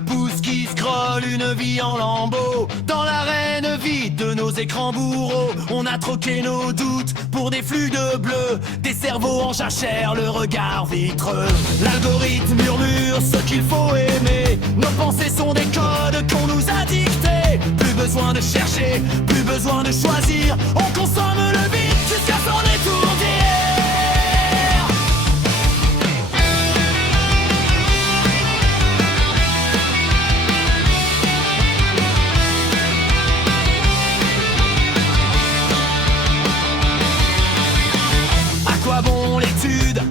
pouces qui scrollent une vie en lambeaux. Dans l'arène vide de nos écrans bourreaux, on a troqué nos doutes pour des flux de bleu, des cerveaux en jachère, le regard vitreux. L'algorithme murmure ce qu'il faut aimer, nos pensées sont des codes qu'on nous a dictés. Plus besoin de chercher, plus besoin de choisir, on consomme le vide jusqu'à s'en étourdir.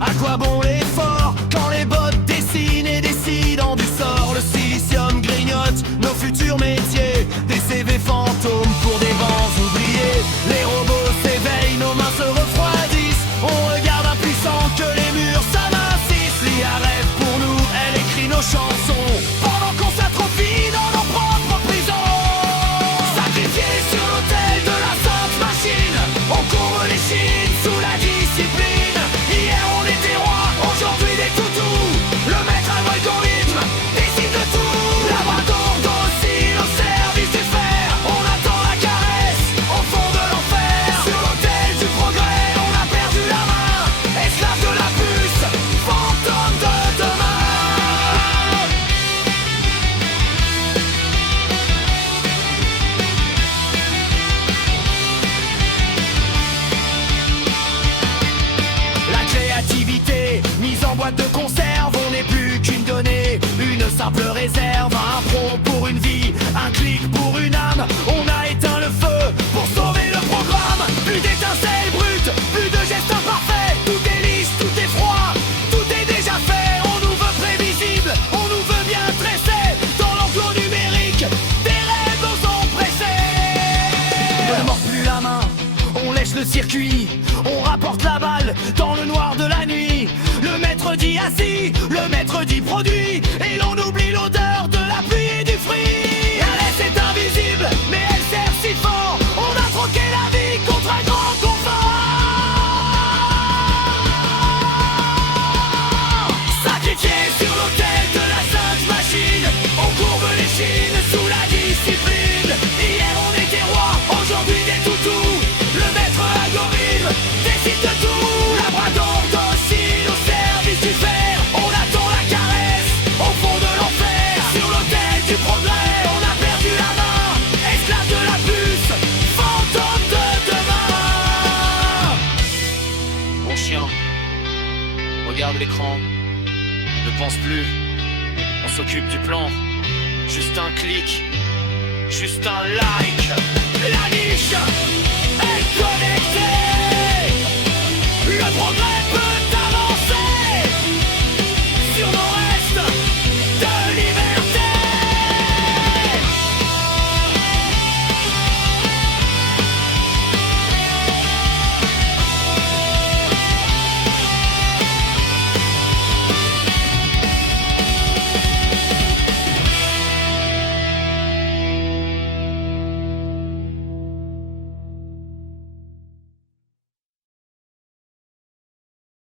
À quoi bon l'effort quand les bots dessinent et décident du sort? Le silicium grignote nos futurs métiers, des CV fantômes pour des bancs oubliés. Les robots s'éveillent, nos mains se refroidissent, on regarde impuissant que les murs s'amincissent. L'IA rêve pour nous, elle écrit nos chansons pendant qu'on s'atrophie dans nos propres prisons. Sacrifiés sur l'autel de la sainte machine, on courbe les chines sous la discipline. Aujourd'hui des toutous, le maître algorithme décide de tout. Labrador docile au service du fer, on attend la caresse au fond de l'enfer. Sur l'autel du progrès, on a perdu la main, esclave de la puce, fantôme de demain. La créativité mise en boîte de conserve, on n'est plus qu'une donnée, une simple réserve. Un front pour une vie, un clic pour une âme. On a éteint le feu pour sauver le programme. Plus d'étincelles brutes, plus de gestes imparfaits. Tout est lisse, tout est froid, tout est déjà fait. On nous veut prévisible, on nous veut bien tressé. Dans l'enclos numérique, des rêves nous ont pressés. On ne mord plus la main, on lèche le circuit, on rapporte la balle dans le noir de la nuit. Le maître dit assis, le maître dit produit, et l'on oublie l'odeur de la pluie et du fruit. La laisse est invisible, mais elle sert si fort. On a troqué la vie contre un grand confort. Sacrifié sur l'autel de la sainte machine, on courbe les chines sous la discipline. Hier on était roi, aujourd'hui des toutous. Le maître algorithme décide de tout. Labrador docile au service du fer, on attend la caresse au fond de l'enfer. Sur l'autel du progrès, on a perdu la main, esclave de la puce, fantôme de demain. Mon chien, regarde l'écran, ne pense plus, on s'occupe du plan. Juste un clic, juste un like. La niche est